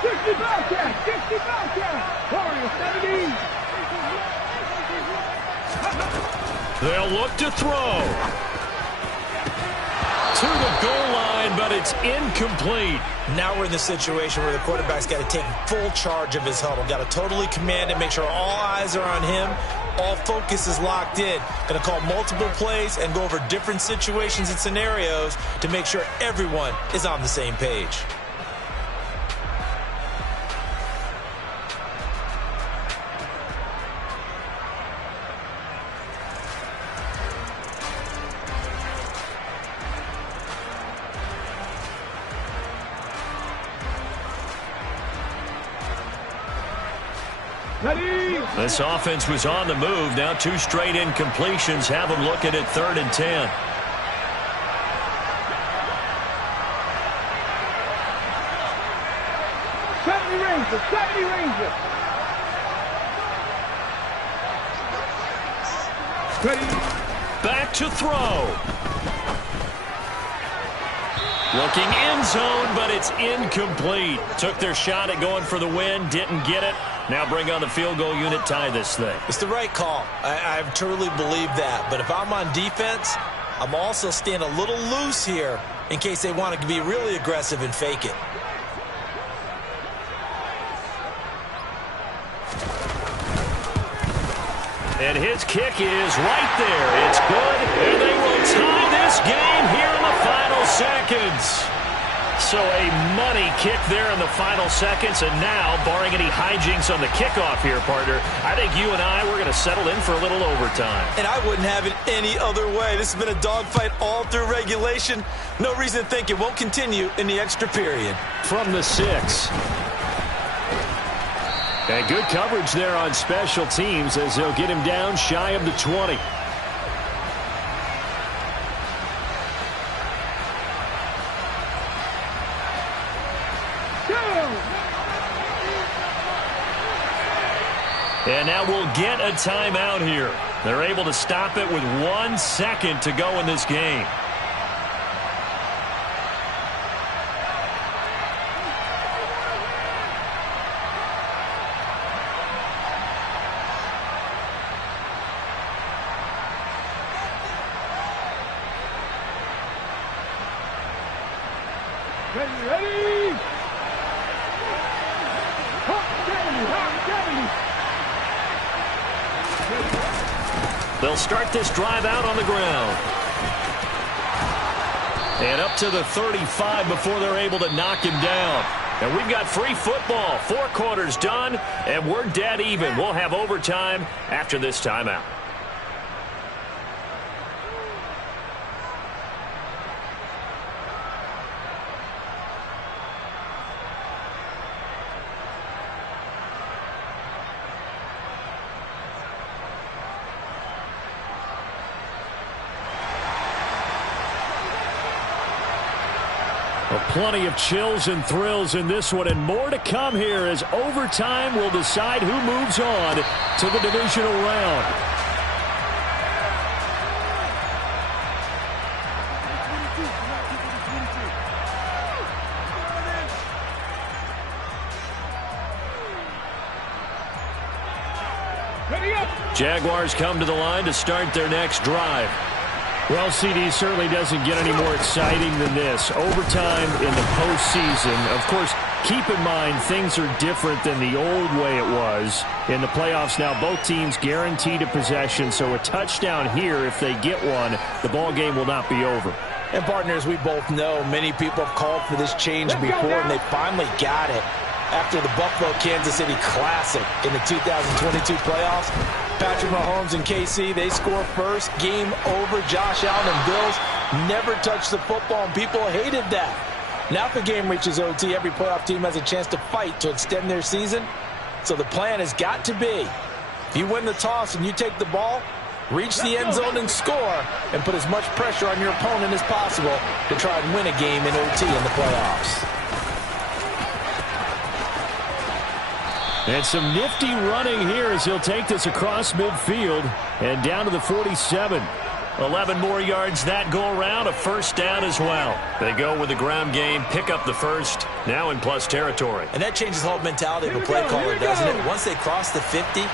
60 Bobcat, 60 Bobcat. Warrior, 70. They'll look to throw. To the goal line, but it's incomplete. Now we're in the situation where the quarterback's got to take full charge of his huddle. Got to totally command it, make sure all eyes are on him. All focus is locked in. Going to call multiple plays and go over different situations and scenarios to make sure everyone is on the same page. Ready. This offense was on the move. Now 2 straight incompletions have them looking at 3rd and 10. Rangers, 70 Rangers. Ready. Back to throw. Looking end zone, but it's incomplete. Took their shot at going for the win, didn't get it. Now bring on the field goal unit, tie this thing. It's the right call. I truly believe that. But if I'm on defense, I'm also staying a little loose here in case they want to be really aggressive and fake it. And his kick is right there. It's good, and they will tie this game here in the final seconds. So a money kick there in the final seconds, and now, barring any hijinks on the kickoff here, partner, I think you and I, we're going to settle in for a little overtime. And I wouldn't have it any other way. This has been a dogfight all through regulation. No reason to think it won't continue in the extra period. From the 6. And good coverage there on special teams as they'll get him down shy of the 20. And now we'll get a timeout here. They're able to stop it with 1 second to go in this game. Ready. Hot 70. They'll start this drive out on the ground. And up to the 35 before they're able to knock him down. And we've got free football. 4 quarters done, and we're dead even. We'll have overtime after this timeout. Well, plenty of chills and thrills in this one, and more to come here as overtime will decide who moves on to the divisional round. Jaguars come to the line to start their next drive. Well, CD certainly doesn't get any more exciting than this. Overtime in the postseason. Of course, keep in mind things are different than the old way it was. In the playoffs now, both teams guaranteed a possession, so a touchdown here, if they get one, the ball game will not be over. And partners, we both know many people have called for this change before, and they finally got it. After the Buffalo-Kansas City Classic in the 2022 playoffs, Patrick Mahomes and KC, they score first. Game over. Josh Allen and Bills never touched the football, and people hated that. Now if the game reaches OT, every playoff team has a chance to fight to extend their season. So the plan has got to be, if you win the toss and you take the ball, reach the end zone and score, and put as much pressure on your opponent as possible to try and win a game in OT in the playoffs. And some nifty running here as he'll take this across midfield and down to the 47. 11 more yards that go around, a first down as well. They go with the ground game, pick up the first, now in plus territory. And that changes the whole mentality of a play caller, doesn't it? Once they cross the 50,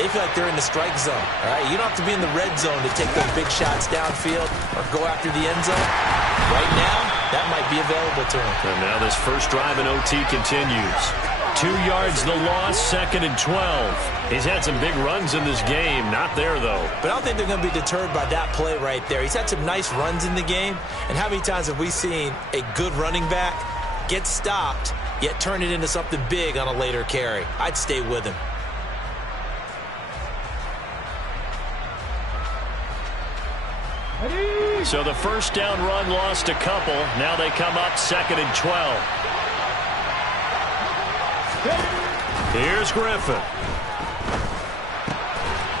they feel like they're in the strike zone. All right, you don't have to be in the red zone to take those big shots downfield or go after the end zone. Right now, that might be available to him. And now this first drive in OT continues. 2 yards the loss, 2nd and 12. He's had some big runs in this game. Not there, though. But I don't think they're going to be deterred by that play right there. He's had some nice runs in the game. And how many times have we seen a good running back get stopped, yet turn it into something big on a later carry? I'd stay with him. So the first down run lost a couple. Now they come up 2nd and 12. Here's Griffin.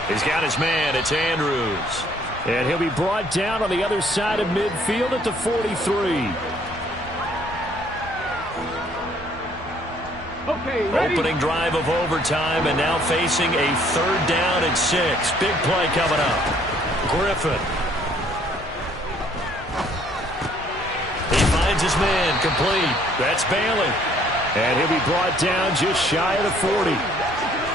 He's got his man. It's Andrews. And he'll be brought down on the other side of midfield at the 43. Okay, ready? Opening drive of overtime, and now facing a 3rd down and 6. Big play coming up. Griffin. He finds his man, complete. That's Bailey. And he'll be brought down just shy of the 40.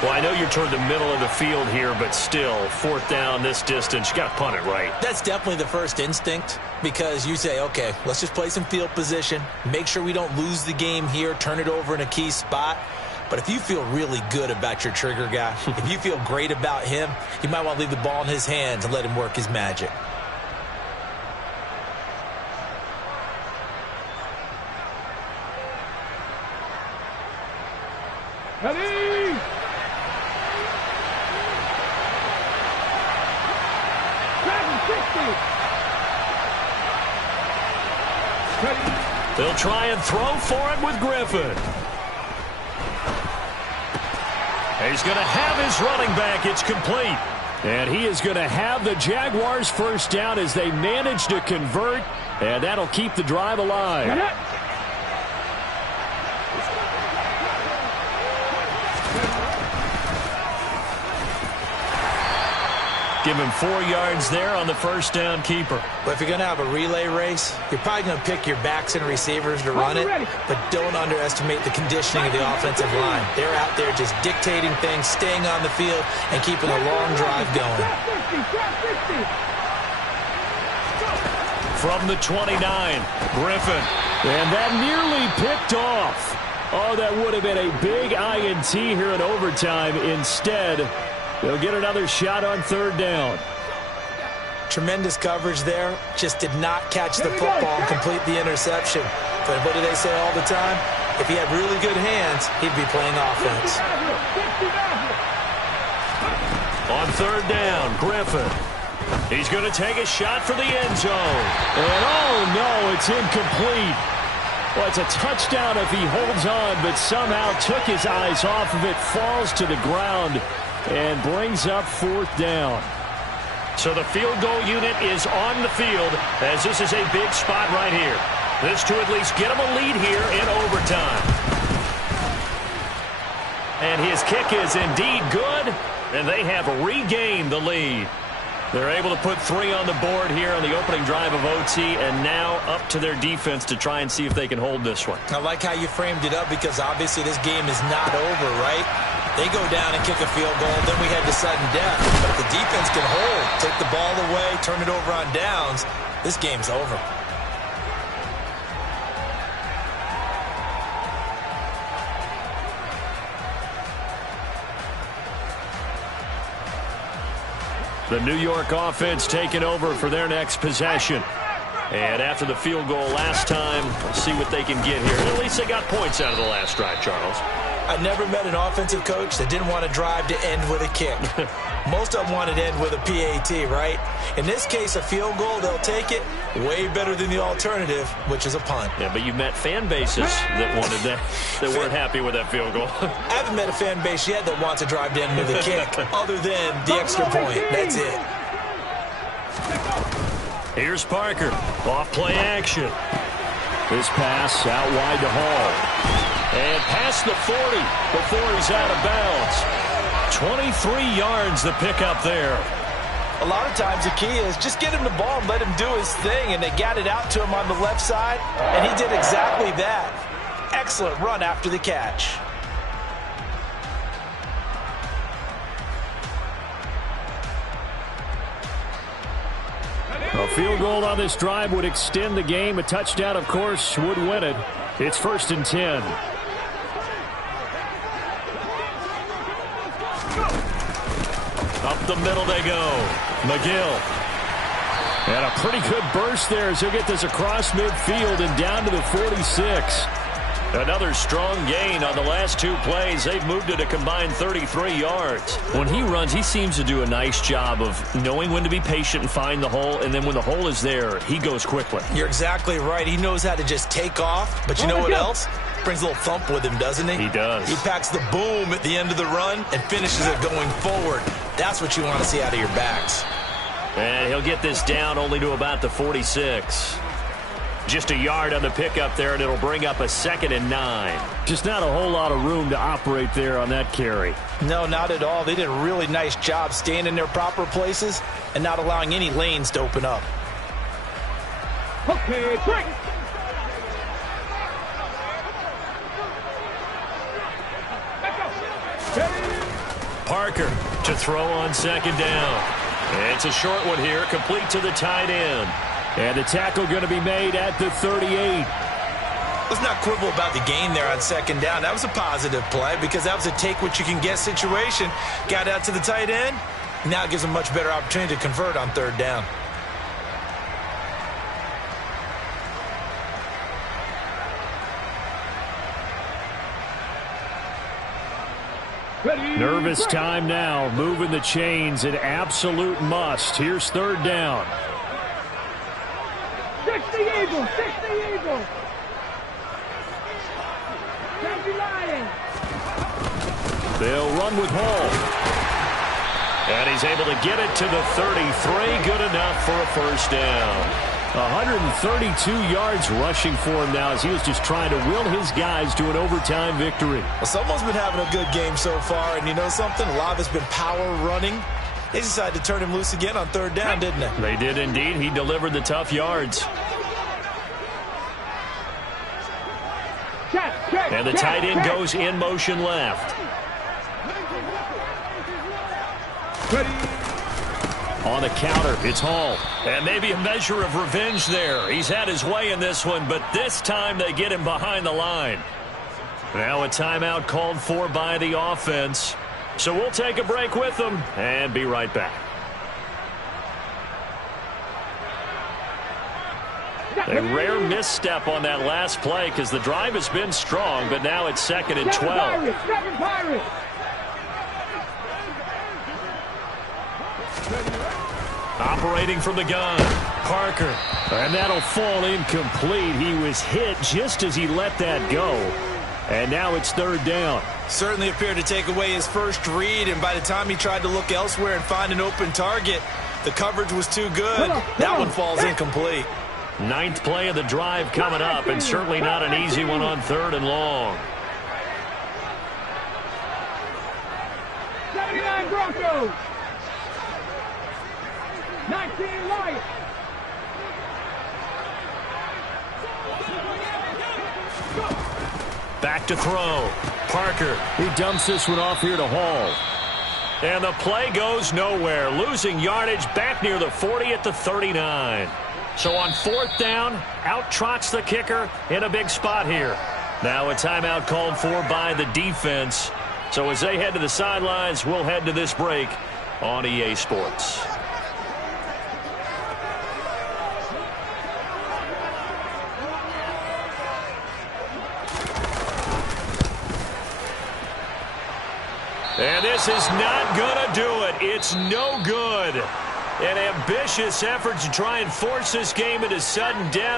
Well, I know you're toward the middle of the field here, but still, 4th down this distance, you got to punt it right. That's definitely the first instinct, because you say, okay, let's just play some field position, make sure we don't lose the game here, turn it over in a key spot. But if you feel really good about your trigger guy, if you feel great about him, you might want to leave the ball in his hands and let him work his magic. Ready? They'll try and throw for it with Griffin. He's going to have his running back. It's complete. And he is going to have the Jaguars' 1st down as they manage to convert, and that'll keep the drive alive. Give him 4 yards there on the 1st down keeper. But if you're going to have a relay race, you're probably going to pick your backs and receivers to run it, but don't underestimate the conditioning of the offensive line. They're out there just dictating things, staying on the field, and keeping a long drive going. From the 29, Griffin. And that nearly picked off. Oh, that would have been a big INT here in overtime. Instead, they'll get another shot on 3rd down. Tremendous coverage there. Just did not catch the football and complete the interception. But what do they say all the time? If he had really good hands, he'd be playing offense. On 3rd down, Griffin. He's going to take a shot for the end zone. And oh no, it's incomplete. Well, it's a touchdown if he holds on, but somehow took his eyes off of it, falls to the ground, and brings up 4th down. So the field goal unit is on the field as this is a big spot right here. This to at least get him a lead here in overtime. And his kick is indeed good, and they have regained the lead. They're able to put 3 on the board here on the opening drive of OT, and now up to their defense to try and see if they can hold this one. I like how you framed it up, because obviously this game is not over, right? They go down and kick a field goal, then we head to sudden death. But if the defense can hold, take the ball away, turn it over on downs, this game's over. The New York offense taking over for their next possession. And after the field goal last time, let's see what they can get here. At least they got points out of the last drive, Charles. I never met an offensive coach that didn't want to drive to end with a kick. Most of them wanted to end with a PAT, right? In this case, a field goal, they'll take it. Way better than the alternative, which is a punt. Yeah, but you met fan bases that wanted that, that weren't happy with that field goal. I haven't met a fan base yet that wants to drive to end with a kick, other than the extra point. That's it. Here's Parker. Off play action. This pass out wide to Hall. And past the 40 before he's out of bounds. 23 yards the pickup there. A lot of times the key is just get him the ball and let him do his thing, and they got it out to him on the left side, and he did exactly that. Excellent run after the catch. A field goal on this drive would extend the game. A touchdown, of course, would win it. It's 1st and 10. Up the middle they go. McGill. And a pretty good burst there as he'll get this across midfield and down to the 46. Another strong gain on the last 2 plays. They've moved it a combined 33 yards. When he runs, he seems to do a nice job of knowing when to be patient and find the hole, and then when the hole is there, he goes quickly. You're exactly right. He knows how to just take off, but you know what else? Brings a little thump with him, doesn't he? He does. He packs the boom at the end of the run and finishes it going forward. That's what you want to see out of your backs. And he'll get this down only to about the 46. Just a yard on the pickup there, and it'll bring up a 2nd and 9. Just not a whole lot of room to operate there on that carry. No, not at all. They did a really nice job staying in their proper places and not allowing any lanes to open up. Okay, break. Parker to throw on 2nd down. It's a short one here, complete to the tight end. And the tackle going to be made at the 38. Let's not quibble about the gain there on 2nd down. That was a positive play because that was a take-what-you-can-get situation. Got out to the tight end. Now it gives them a much better opportunity to convert on 3rd down. Ready, Nervous break. time now. Moving the chains, an absolute must. Here's 3rd down. 60 Eagles, 60 Eagles. 70 Lions. They'll run with Hall. And he's able to get it to the 33. Good enough for a 1st down. 132 yards rushing for him now as he was just trying to will his guys to an overtime victory. Well, someone's been having a good game so far, and you know something? A lot of it's been power running. They decided to turn him loose again on 3rd down, didn't they? They did indeed. He delivered the tough yards. And the tight end goes in motion left. Ready. On the counter, it's Hall. And maybe a measure of revenge there. He's had his way in this one, but this time they get him behind the line. Now a timeout called for by the offense. So we'll take a break with them and be right back. A rare misstep on that last play because the drive has been strong, but now it's 2nd and 12. Seven Pirates. Operating from the gun, Parker. And that'll fall incomplete. He was hit just as he let that go. And now it's 3rd down. Certainly appeared to take away his first read, and by the time he tried to look elsewhere and find an open target, the coverage was too good. That one falls incomplete. 9th play of the drive coming up, and certainly not an easy one on 3rd and long. 79 Broncos. 19 Lions. Back to throw. Parker. He dumps this one off here to Hall. And the play goes nowhere. Losing yardage back near the 40 at the 39. So on 4th down, out trots the kicker in a big spot here. Now a timeout called for by the defense. So as they head to the sidelines, we'll head to this break on EA Sports. And this is not going to do it. It's no good. An ambitious effort to try and force this game into sudden death.